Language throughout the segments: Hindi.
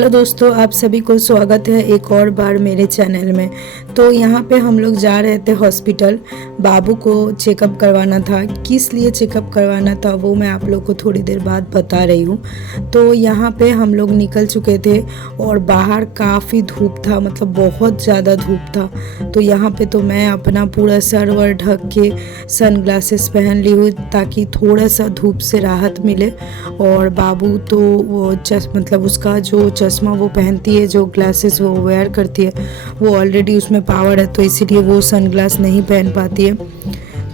हेलो दोस्तों, आप सभी को स्वागत है एक और बार मेरे चैनल में। तो यहाँ पे हम लोग जा रहे थे हॉस्पिटल। बाबू को चेकअप करवाना था। किस लिए चेकअप करवाना था वो मैं आप लोग को थोड़ी देर बाद बता रही हूँ। तो यहाँ पे हम लोग निकल चुके थे और बाहर काफ़ी धूप था, मतलब बहुत ज़्यादा धूप था। तो यहाँ पे तो मैं अपना पूरा सर वर ढक के सन ग्लासेस पहन ली हूँ ताकि थोड़ा सा धूप से राहत मिले। और बाबू तो वो मतलब उसका जो चश्मा वो पहनती है, जो ग्लासेस वो वेयर करती है, वो ऑलरेडी उसमें पावर है, तो इसीलिए वो सनग्लास नहीं पहन पाती है।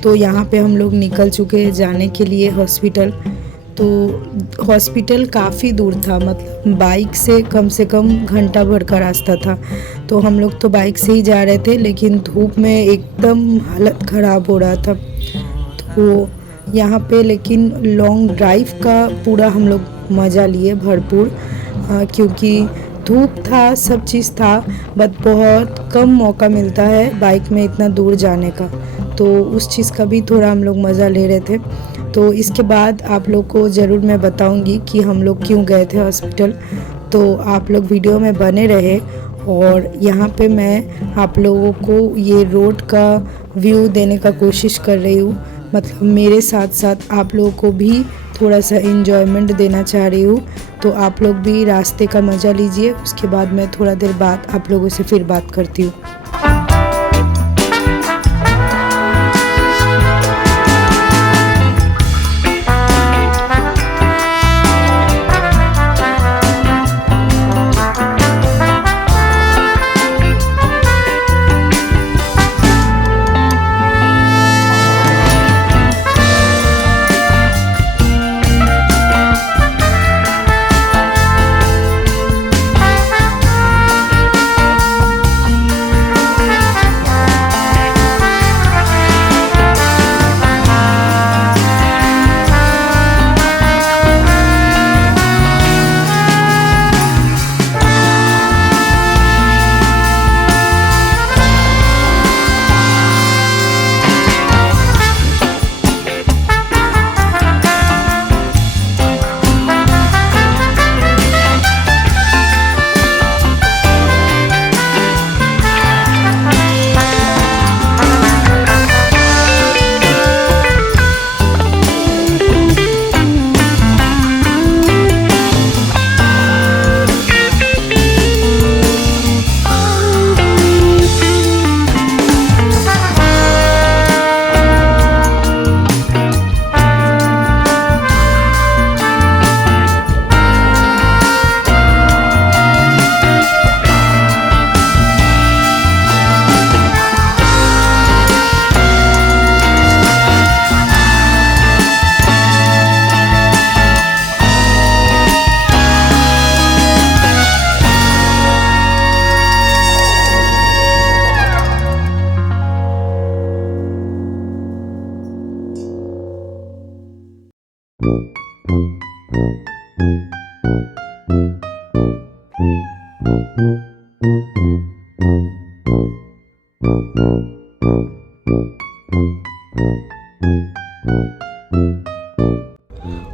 तो यहाँ पे हम लोग निकल चुके हैं जाने के लिए हॉस्पिटल। तो हॉस्पिटल काफ़ी दूर था, मतलब बाइक से कम घंटा भर का रास्ता था। तो हम लोग तो बाइक से ही जा रहे थे, लेकिन धूप में एकदम हालत ख़राब हो रहा था। तो यहाँ पे लेकिन लॉन्ग ड्राइव का पूरा हम लोग मज़ा लिए भरपूर, क्योंकि धूप था, सब चीज़ था, बट बहुत कम मौका मिलता है बाइक में इतना दूर जाने का। तो उस चीज़ का भी थोड़ा हम लोग मज़ा ले रहे थे। तो इसके बाद आप लोग को ज़रूर मैं बताऊंगी कि हम लोग क्यों गए थे हॉस्पिटल। तो आप लोग वीडियो में बने रहे। और यहाँ पे मैं आप लोगों को ये रोड का व्यू देने का कोशिश कर रही हूँ, मतलब मेरे साथ साथ आप लोगों को भी थोड़ा सा इन्जॉयमेंट देना चाह रही हूँ। तो आप लोग भी रास्ते का मज़ा लीजिए। उसके बाद मैं थोड़ा देर बाद आप लोगों से फिर बात करती हूँ।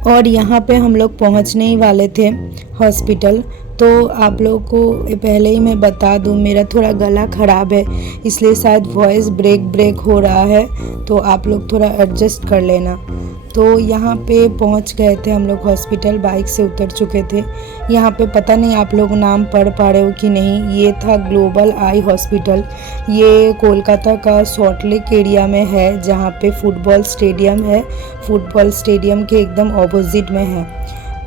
और यहाँ पे हम लोग पहुँचने ही वाले थे हॉस्पिटल। तो आप लोगों को पहले ही मैं बता दूँ, मेरा थोड़ा गला ख़राब है, इसलिए शायद वॉइस ब्रेक हो रहा है, तो आप लोग थोड़ा एडजस्ट कर लेना। तो यहाँ पे पहुँच गए थे हम लोग हॉस्पिटल, बाइक से उतर चुके थे। यहाँ पे पता नहीं आप लोग नाम पढ़ पा रहे हो कि नहीं, ये था ग्लोबल आई हॉस्पिटल। ये कोलकाता का सॉल्ट लेक एरिया में है, जहाँ पे फुटबॉल स्टेडियम है। फुटबॉल स्टेडियम के एकदम ऑपोजिट में है।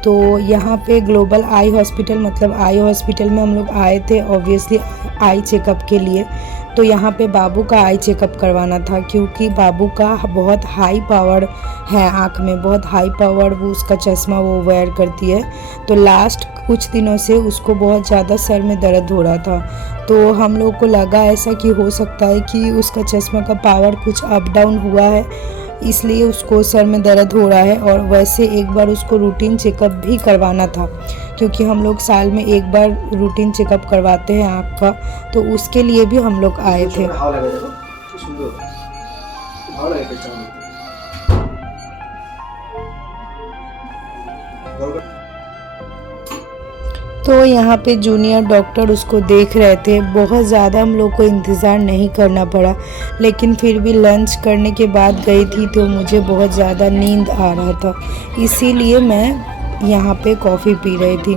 तो यहाँ पे ग्लोबल आई हॉस्पिटल, मतलब आई हॉस्पिटल में हम लोग आए थे ऑब्वियसली आई चेकअप के लिए। तो यहाँ पे बाबू का आई चेकअप करवाना था, क्योंकि बाबू का बहुत हाई पावर है, आँख में बहुत हाई पावर, वो उसका चश्मा वो वेयर करती है। तो लास्ट कुछ दिनों से उसको बहुत ज़्यादा सर में दर्द हो रहा था। तो हम लोग को लगा ऐसा कि हो सकता है कि उसका चश्मा का पावर कुछ अप डाउन हुआ है, इसलिए उसको सर में दर्द हो रहा है। और वैसे एक बार उसको रूटीन चेकअप भी करवाना था, क्योंकि हम लोग साल में एक बार रूटीन चेकअप करवाते हैं आँख का। तो उसके लिए भी हम लोग आए थे। तो यहाँ पे जूनियर डॉक्टर उसको देख रहे थे। बहुत ज़्यादा हम लोग को इंतज़ार नहीं करना पड़ा, लेकिन फिर भी लंच करने के बाद गई थी तो मुझे बहुत ज़्यादा नींद आ रहा था, इसीलिए मैं यहाँ पे कॉफ़ी पी रही थी,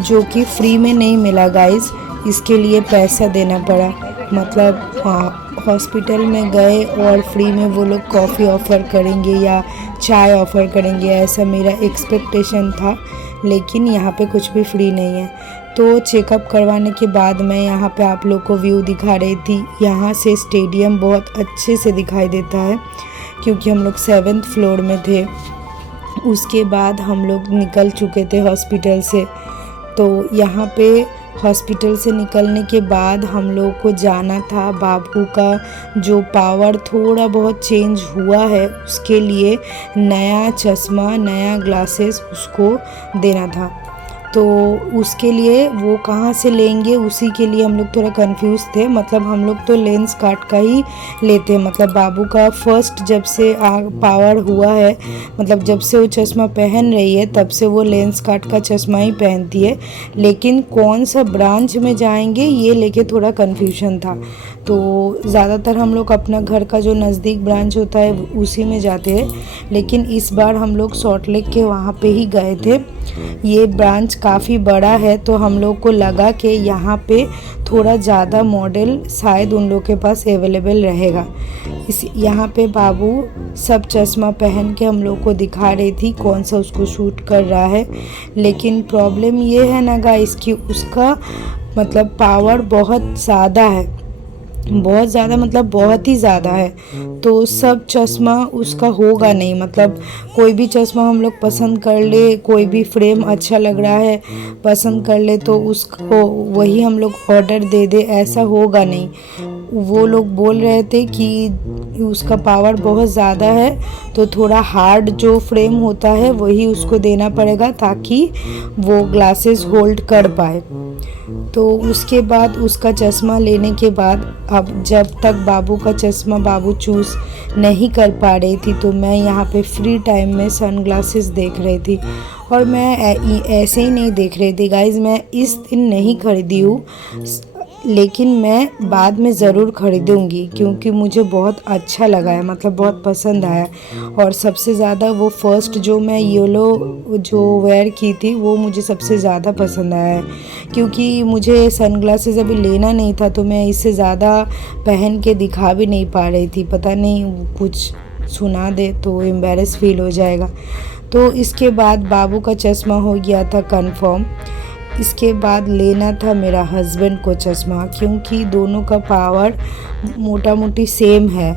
जो कि फ्री में नहीं मिला गाइस, इसके लिए पैसा देना पड़ा। मतलब हॉस्पिटल में गए और फ्री में वो लोग कॉफ़ी ऑफ़र करेंगे या चाय ऑफ़र करेंगे, ऐसा मेरा एक्सपेक्टेशन था, लेकिन यहाँ पे कुछ भी फ्री नहीं है। तो चेकअप करवाने के बाद मैं यहाँ पे आप लोग को व्यू दिखा रही थी। यहाँ से स्टेडियम बहुत अच्छे से दिखाई देता है, क्योंकि हम लोग 7th फ्लोर में थे। उसके बाद हम लोग निकल चुके थे हॉस्पिटल से। तो यहाँ पे हॉस्पिटल से निकलने के बाद हम लोग को जाना था, बाबू का जो पावर थोड़ा बहुत चेंज हुआ है उसके लिए नया चश्मा, नया ग्लासेस उसको देना था। तो उसके लिए वो कहाँ से लेंगे, उसी के लिए हम लोग थोड़ा कंफ्यूज थे। मतलब हम लोग तो लेंस कार्ट का ही लेते हैं। मतलब बाबू का फर्स्ट जब से पावर हुआ है, मतलब जब से वो चश्मा पहन रही है तब से वो लेंस कार्ट का चश्मा ही पहनती है, लेकिन कौन सा ब्रांच में जाएंगे ये लेके थोड़ा कन्फ्यूजन था। तो ज़्यादातर हम लोग अपना घर का जो नज़दीक ब्रांच होता है उसी में जाते हैं, लेकिन इस बार हम लोग सॉल्ट लेक के वहाँ पे ही गए थे। ये ब्रांच काफ़ी बड़ा है, तो हम लोग को लगा कि यहाँ पे थोड़ा ज़्यादा मॉडल शायद उन लोग के पास अवेलेबल रहेगा। यहाँ पे बाबू सब चश्मा पहन के हम लोग को दिखा रही थी कौन सा उसको शूट कर रहा है। लेकिन प्रॉब्लम ये है ना गाइस कि उसका मतलब पावर बहुत ज़्यादा है, बहुत ज़्यादा मतलब बहुत ही ज़्यादा है। तो सब चश्मा उसका होगा नहीं। मतलब कोई भी चश्मा हम लोग पसंद कर ले, कोई भी फ्रेम अच्छा लग रहा है पसंद कर ले तो उसको वही हम लोग ऑर्डर दे दे, ऐसा होगा नहीं। वो लोग बोल रहे थे कि उसका पावर बहुत ज़्यादा है, तो थोड़ा हार्ड जो फ्रेम होता है वही उसको देना पड़ेगा ताकि वो ग्लासेस होल्ड कर पाए। तो उसके बाद उसका चश्मा लेने के बाद, अब जब तक बाबू का चश्मा बाबू चूज़ नहीं कर पा रही थी, तो मैं यहाँ पे फ्री टाइम में सन ग्लासेस देख रही थी। और मैं ऐसे ही नहीं देख रही थी गाइज़, मैं इस दिन नहीं खरीदी हूँ, लेकिन मैं बाद में ज़रूर ख़रीदूँगी क्योंकि मुझे बहुत अच्छा लगा है, मतलब बहुत पसंद आया। और सबसे ज़्यादा वो फर्स्ट जो मैं येलो जो वेयर की थी वो मुझे सबसे ज़्यादा पसंद आया है, क्योंकि मुझे सनग्लासेस अभी लेना नहीं था, तो मैं इससे ज़्यादा पहन के दिखा भी नहीं पा रही थी। पता नहीं कुछ सुना दे तो एम्बैरेस फील हो जाएगा। तो इसके बाद बाबू का चश्मा हो गया था कंफर्म। इसके बाद लेना था मेरा हस्बैंड को चश्मा, क्योंकि दोनों का पावर मोटा मोटी सेम है।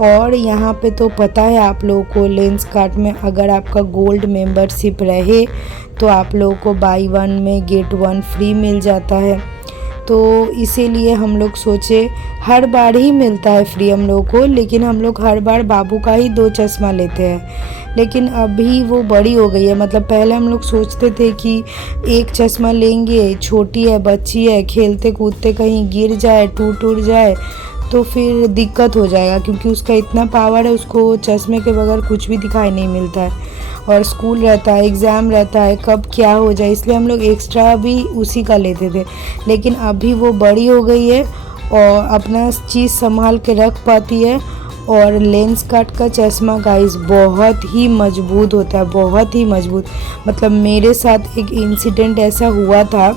और यहाँ पे तो पता है आप लोगों को, लेंस कार्ट में अगर आपका गोल्ड मेंबरशिप रहे तो आप लोगों को बाई 1 में गेट 1 फ्री मिल जाता है। तो इसीलिए हम लोग सोचे, हर बार ही मिलता है फ्री हम लोगों को, लेकिन हम लोग हर बार बाबू का ही 2 चश्मा लेते हैं। लेकिन अभी वो बड़ी हो गई है, मतलब पहले हम लोग सोचते थे कि एक चश्मा लेंगे, छोटी है, बच्ची है, खेलते कूदते कहीं गिर जाए, टूट जाए तो फिर दिक्कत हो जाएगा, क्योंकि उसका इतना पावर है, उसको चश्मे के बगैर कुछ भी दिखाई नहीं मिलता है। और स्कूल रहता है, एग्ज़ाम रहता है, कब क्या हो जाए, इसलिए हम लोग एक्स्ट्रा भी उसी का लेते थे। लेकिन अभी वो बड़ी हो गई है और अपना चीज़ संभाल के रख पाती है। और लेंस कार्ट का चश्मा गाइस बहुत ही मजबूत होता है, बहुत ही मजबूत। मतलब मेरे साथ एक इंसिडेंट ऐसा हुआ था,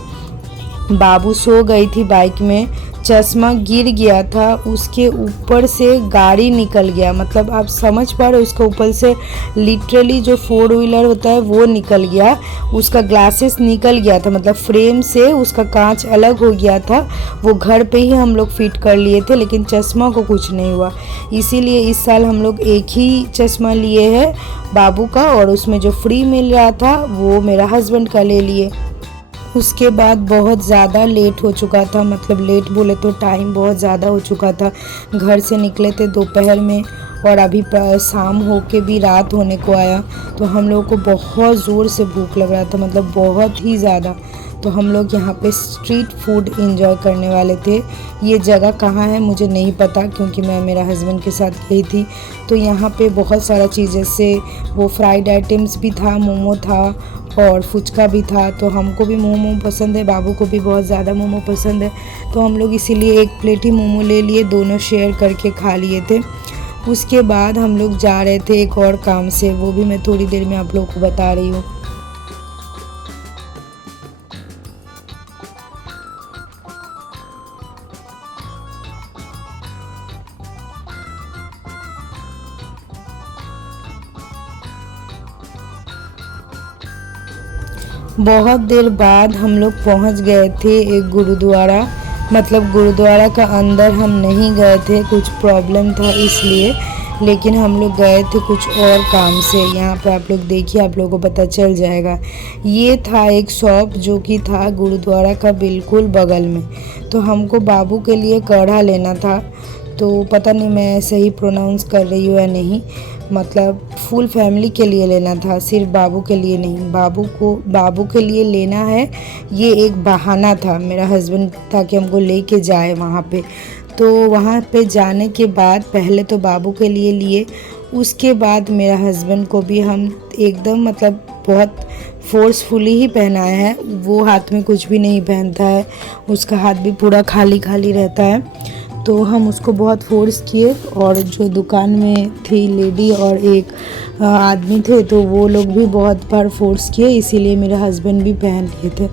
बाबू सो गई थी बाइक में, चश्मा गिर गया था, उसके ऊपर से गाड़ी निकल गया। मतलब आप समझ पा रहे हो, उसके ऊपर से लिटरली जो 4 व्हीलर होता है वो निकल गया, उसका ग्लासेस निकल गया था, मतलब फ्रेम से उसका कांच अलग हो गया था। वो घर पे ही हम लोग फिट कर लिए थे, लेकिन चश्मा को कुछ नहीं हुआ। इसीलिए इस साल हम लोग एक ही चश्मा लिए हैं बाबू का, और उसमें जो फ्री मिल रहा था वो मेरा हस्बैंड का ले लिए। उसके बाद बहुत ज़्यादा लेट हो चुका था, मतलब लेट बोले तो टाइम बहुत ज़्यादा हो चुका था। घर से निकले थे दोपहर में और अभी शाम हो के भी रात होने को आया, तो हम लोग को बहुत ज़ोर से भूख लग रहा था, मतलब बहुत ही ज़्यादा। तो हम लोग यहाँ पे स्ट्रीट फूड एंजॉय करने वाले थे। ये जगह कहाँ है मुझे नहीं पता, क्योंकि मैं मेरा हस्बैंड के साथ गई थी। तो यहाँ पे बहुत सारा चीज़, जैसे वो फ्राइड आइटम्स भी था, मोमो था, और फुचका भी था। तो हमको भी मोमो पसंद है, बाबू को भी बहुत ज़्यादा मोमो पसंद है, तो हम लोग इसीलिए एक प्लेट ही मोमो ले लिए, दोनों शेयर करके खा लिए थे। उसके बाद हम लोग जा रहे थे एक और काम से, वो भी मैं थोड़ी देर में आप लोगों को बता रही हूँ। बहुत देर बाद हम लोग पहुंच गए थे एक गुरुद्वारा, मतलब गुरुद्वारा का अंदर हम नहीं गए थे, कुछ प्रॉब्लम था इसलिए, लेकिन हम लोग गए थे कुछ और काम से। यहाँ पे आप लोग देखिए, आप लोगों को पता चल जाएगा। ये था एक शॉप जो कि था गुरुद्वारा का बिल्कुल बगल में। तो हमको बाबू के लिए काढ़ा लेना था, तो पता नहीं मैं सही प्रोनाउंस कर रही हूँ या नहीं, मतलब फुल फैमिली के लिए लेना था, सिर्फ बाबू के लिए नहीं। बाबू के लिए लेना है, ये एक बहाना था मेरा हस्बैंड, ताकि हमको लेके जाए वहाँ पे। तो वहाँ पे जाने के बाद पहले तो बाबू के लिए लिए, उसके बाद मेरा हस्बैंड को भी हम एकदम मतलब बहुत फोर्सफुली ही पहनाया है। वो हाथ में कुछ भी नहीं पहनता है, उसका हाथ भी पूरा खाली खाली रहता है। तो हम उसको बहुत फोर्स किए, और जो दुकान में थी लेडी और एक आदमी थे, तो वो लोग भी बहुत बार फोर्स किए, इसीलिए मेरा हस्बैंड भी पहन लिए थे।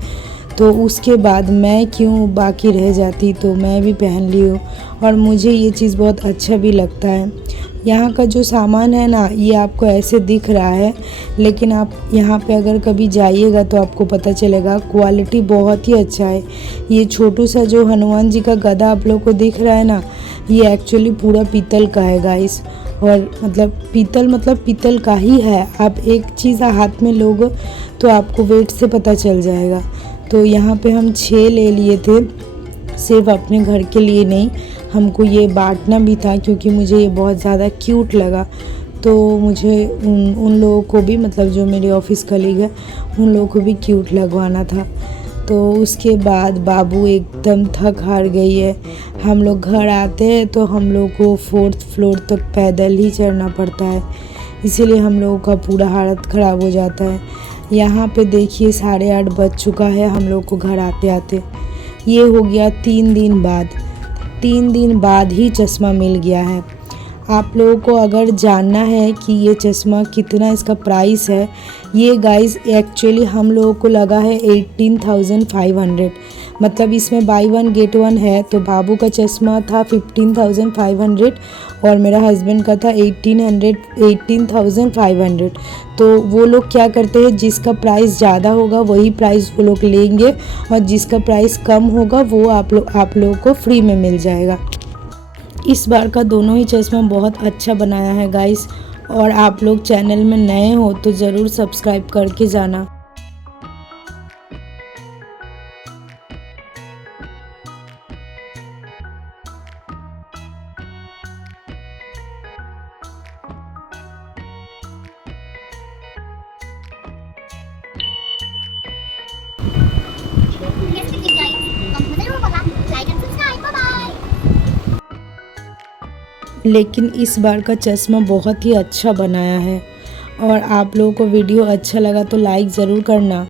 तो उसके बाद मैं क्यों बाकी रह जाती, तो मैं भी पहन ली हूँ, और मुझे ये चीज़ बहुत अच्छा भी लगता है। यहाँ का जो सामान है ना, ये आपको ऐसे दिख रहा है, लेकिन आप यहाँ पे अगर कभी जाइएगा तो आपको पता चलेगा, क्वालिटी बहुत ही अच्छा है। ये छोटू सा जो हनुमान जी का गदा आप लोग को दिख रहा है ना, ये एक्चुअली पूरा पीतल का है गाइस, और मतलब पीतल का ही है। आप एक चीज़ हाथ में लोगे तो आपको वेट से पता चल जाएगा। तो यहाँ पे हम 6 ले लिए थे, सिर्फ अपने घर के लिए नहीं, हमको ये बांटना भी था, क्योंकि मुझे ये बहुत ज़्यादा क्यूट लगा। तो मुझे उन लोगों को भी, मतलब जो मेरे ऑफिस कलीग है, उन लोगों को भी क्यूट लगवाना था। तो उसके बाद बाबू एकदम थक हार गई है। हम लोग घर आते हैं तो हम लोग को 4th फ्लोर तक पैदल ही चढ़ना पड़ता है, इसीलिए हम लोगों का पूरा हालत ख़राब हो जाता है। यहाँ पे देखिए 8:30 बज चुका है हम लोग को घर आते आते। ये हो गया 3 दिन बाद, 3 दिन बाद ही चश्मा मिल गया है। आप लोगों को अगर जानना है कि ये चश्मा कितना इसका प्राइस है, ये गाइस एक्चुअली हम लोगों को लगा है 18,500, मतलब इसमें बाई 1 गेट 1 है। तो बाबू का चश्मा था 15,500 और मेरा हस्बैंड का था 18,500। तो वो लोग क्या करते हैं, जिसका प्राइस ज़्यादा होगा वही प्राइस वो लोग लेंगे, और जिसका प्राइस कम होगा वो आप लोगों को फ्री में मिल जाएगा। इस बार का दोनों ही चश्मा बहुत अच्छा बनाया है गाइस, और आप लोग चैनल में नए हो तो ज़रूर सब्सक्राइब करके जाना। लेकिन इस बार का चश्मा बहुत ही अच्छा बनाया है, और आप लोगों को वीडियो अच्छा लगा तो लाइक ज़रूर करना।